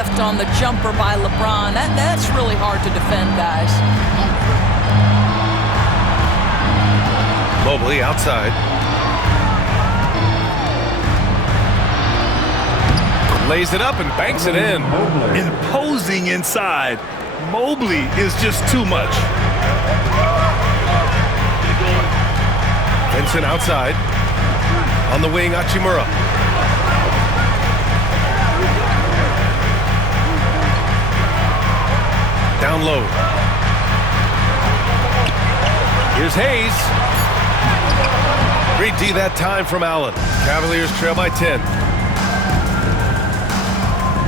lift on the jumper by LeBron. That's really hard to defend, guys. Mobley outside. Lays it up and banks it in. Imposing inside. Mobley is just too much. Vincent outside. On the wing, Hachimura. Down low. Here's Hayes. Great D that time from Allen. Cavaliers trail by 10.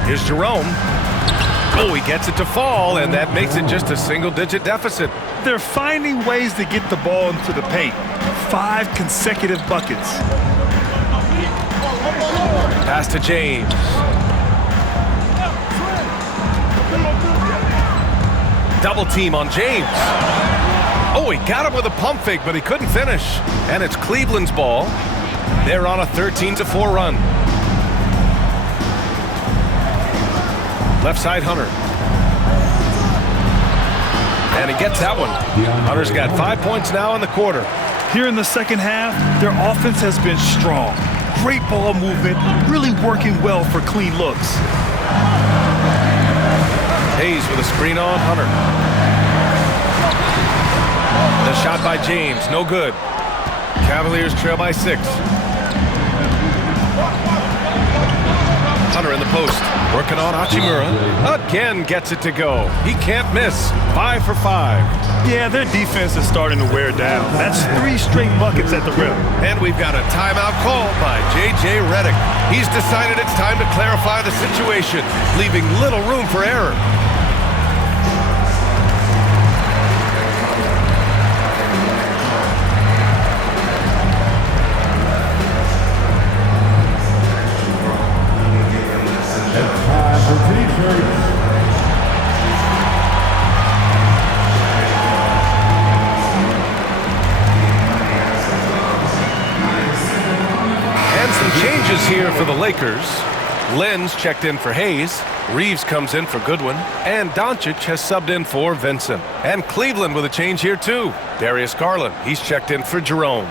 Here's Jerome. Oh, he gets it to fall, and that makes it just a single-digit deficit. They're finding ways to get the ball into the paint. 5 consecutive buckets. Pass to James. Double team on James. Oh, he got him with a pump fake, but he couldn't finish. And it's Cleveland's ball. They're on a 13-4 run. Left side, Hunter. And he gets that one. Hunter's got 5 points now in the quarter. Here in the second half, their offense has been strong. Great ball movement, really working well for clean looks. Hayes with a screen on Hunter. The shot by James, no good. Cavaliers trail by 6. Hunter in the post, working on Hachimura. Again gets it to go. He can't miss. 5 for 5. Yeah, their defense is starting to wear down. That's 3 straight buckets at the rim. And we've got a timeout called by J.J. Redick. He's decided it's time to clarify the situation, leaving little room for error. Here for the Lakers. Lenz checked in for Hayes. Reeves comes in for Goodwin. And Doncic has subbed in for Vincent. And Cleveland with a change here too. Darius Garland, he's checked in for Jerome.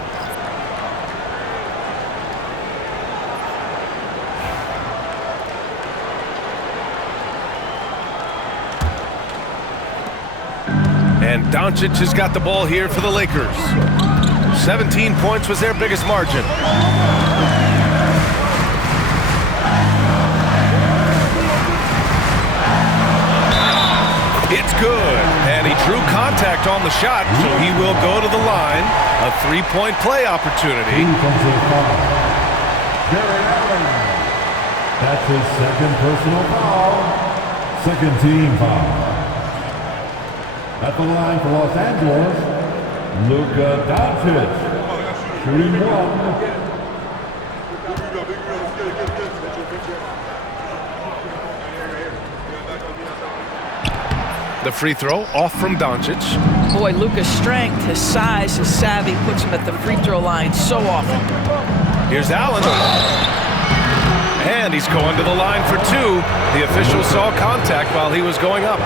And Doncic has got the ball here for the Lakers. 17 points was their biggest margin. It's good, and he drew contact on the shot, so he will go to the line. A 3-point play opportunity. That's his second personal foul. Second team foul. At the line for Los Angeles, Luka Doncic. Shooting 1. The free throw off from Doncic. Boy, Luka's strength, his size, his savvy puts him at the free throw line so often. Here's Allen. And he's going to the line for 2. The official saw contact while he was going up.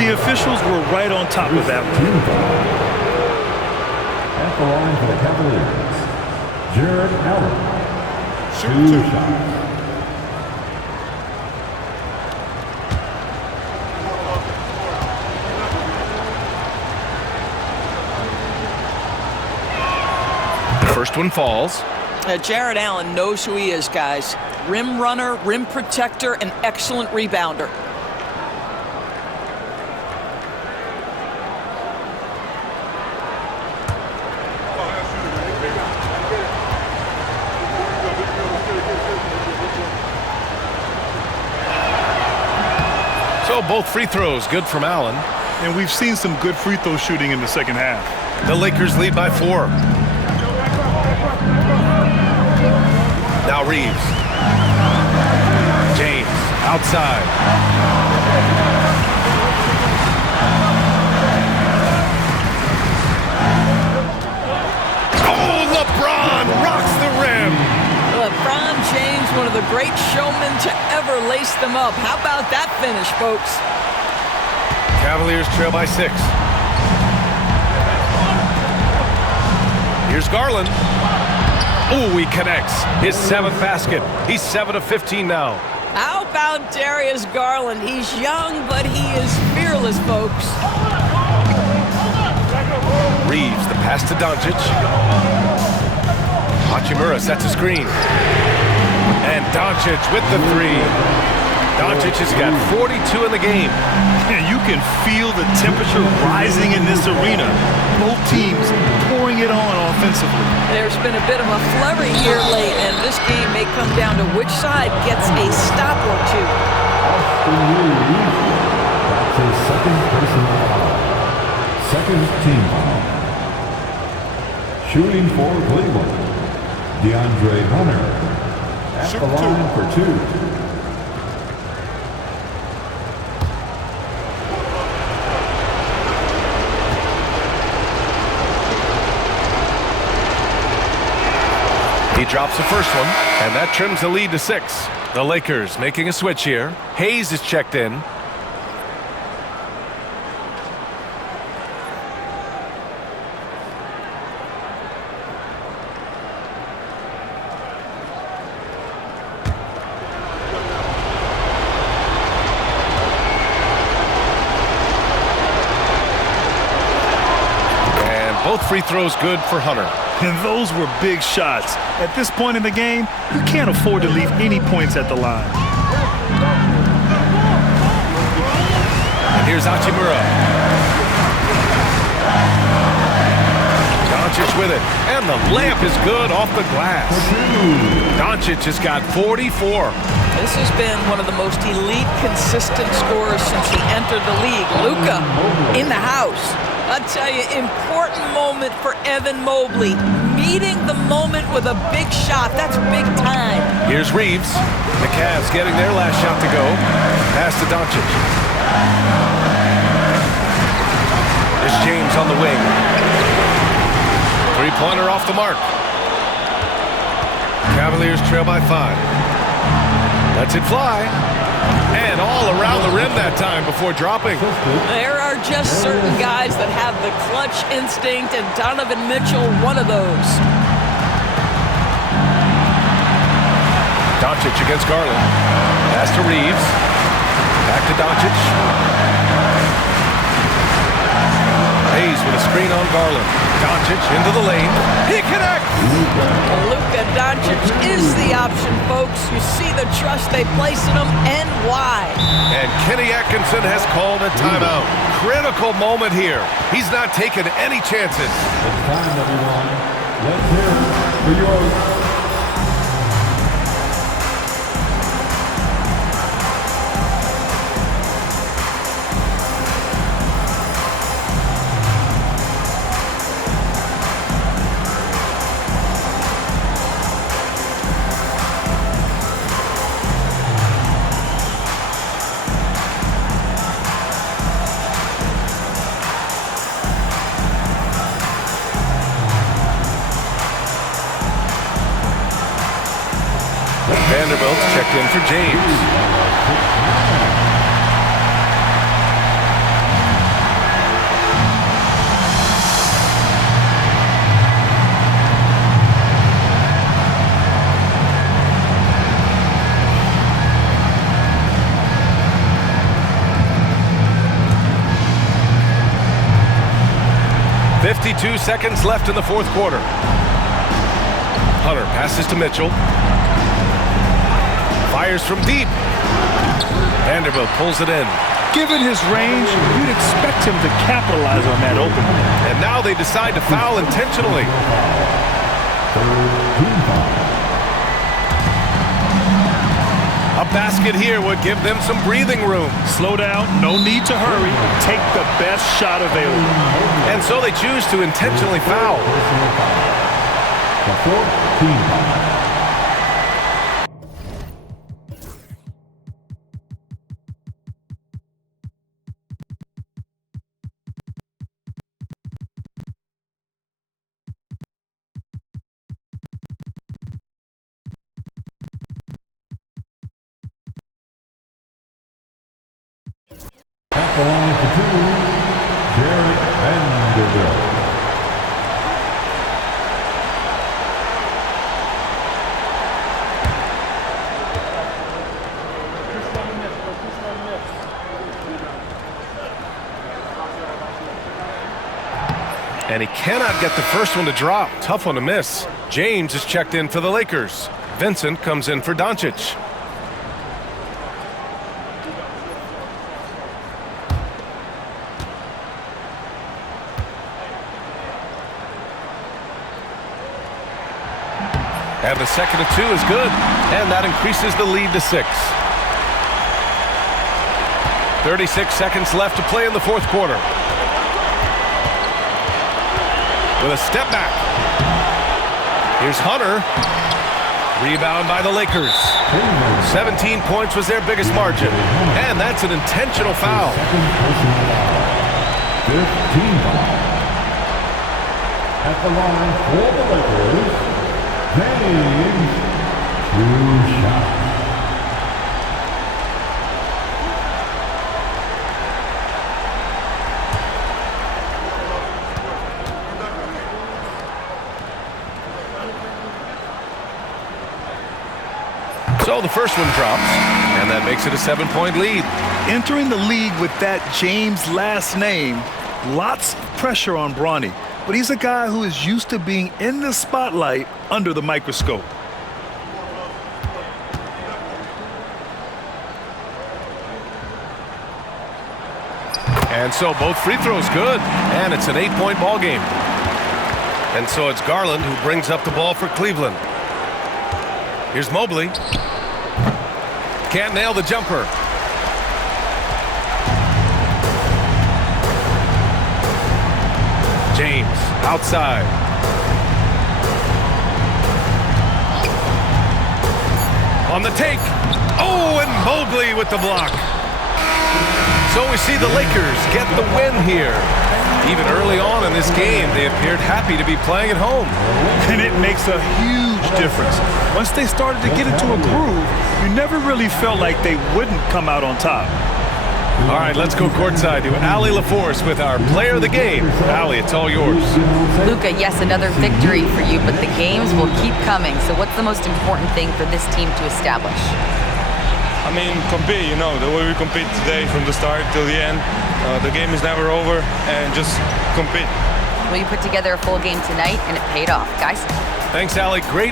The officials were right on top of that one. At the line for the Cavaliers, Jared Allen. 2 shots. First one falls. Jared Allen knows who he is, guys. Rim runner, rim protector, and excellent rebounder. So both free throws good from Allen. And we've seen some good free throw shooting in the second half. The Lakers lead by 4. Now Reeves. James outside. Oh, LeBron rocks the rim. LeBron James He's one of the great showmen to ever lace them up. How about that finish, folks? Cavaliers trail by 6. Here's Garland. Ooh, he connects. His 7th basket. He's 7 of 15 now. How about Darius Garland? He's young, but he is fearless, folks. Reeves, the pass to Doncic. Hachimura sets a screen. And Doncic with the 3. Doncic has got 42 in the game. And you can feel the temperature rising in this arena. Both teams pouring it on offensively. There's been a bit of a flurry here late, and this game may come down to which side gets a stop or two. Austin Reeves. That's his second personal foul. Second team foul. Shooting for Cleveland, DeAndre Hunter. At the line for 2. He drops the first one, and that trims the lead to 6. The Lakers making a switch here. Hayes is checked in. And both free throws good for Hunter. And those were big shots. At this point in the game, you can't afford to leave any points at the line. And here's Hachimura. Doncic with it. And the layup is good off the glass. Doncic has got 44. This has been one of the most elite, consistent scorers since he entered the league. Luka in the house. I'll tell you, important moment for Evan Mobley. Meeting the moment with a big shot. That's big time. Here's Reeves. The Cavs getting their last shot to go. Pass to Doncic. There's James on the wing. Three-pointer off the mark. Cavaliers trail by 5. Lets it fly. And all around the rim that time before dropping. There are just certain guys that have the clutch instinct, and Donovan Mitchell, one of those. Doncic against Garland. Pass to Reeves. Back to Doncic. Hayes with a screen on Garland. Doncic into the lane. He connects! Luka Doncic is the option, folks. You see the trust they place in him and why. And Kenny Atkinson has called a timeout. Critical moment here. He's not taking any chances. It's time, everyone. Let's hear it for your... Vanderbilt's checked in for James. "52 seconds left in the fourth quarter. Hunter passes to Mitchell. Fires from deep. Vanderbilt pulls it in. Given his range, you'd expect him to capitalize on that opening. And now they decide to foul intentionally. A basket here would give them some breathing room. Slow down, no need to hurry. Take the best shot available. And so they choose to intentionally foul. The fourth team foul. the line for 2, Jarrett Vanderbilt. And he cannot get the first one to drop. Tough one to miss. James is checked in for the Lakers. Vincent comes in for Doncic. And the second of 2 is good. And that increases the lead to 6. 36 seconds left to play in the fourth quarter. With a step back. Here's Hunter. Rebound by the Lakers. 17 points was their biggest margin. And that's an intentional foul. 15 foul. At the line for the Lakers, James, 2 shots. So the first one drops, and that makes it a 7-point lead. Entering the league with that James last name, lots of pressure on Bronny. But he's a guy who is used to being in the spotlight under the microscope. And so both free throws good, and it's an 8-point ball game. And so it's Garland who brings up the ball for Cleveland. Here's Mobley. Can't nail the jumper. James outside. On the take. Oh, and Mobley with the block. So we see the Lakers get the win here. Even early on in this game, they appeared happy to be playing at home. And it makes a huge difference. Once they started to get into a groove, you never really felt like they wouldn't come out on top. All right, let's go courtside to Allie LaForce with our player of the game. Allie, it's all yours. Luka, yes, another victory for you, but the games will keep coming. So what's the most important thing for this team to establish? I mean, compete, you know, the way we compete today from the start till the end. The game is never over, and just compete. Well, you put together a full game tonight, and it paid off. Guys? Thanks, Allie. Great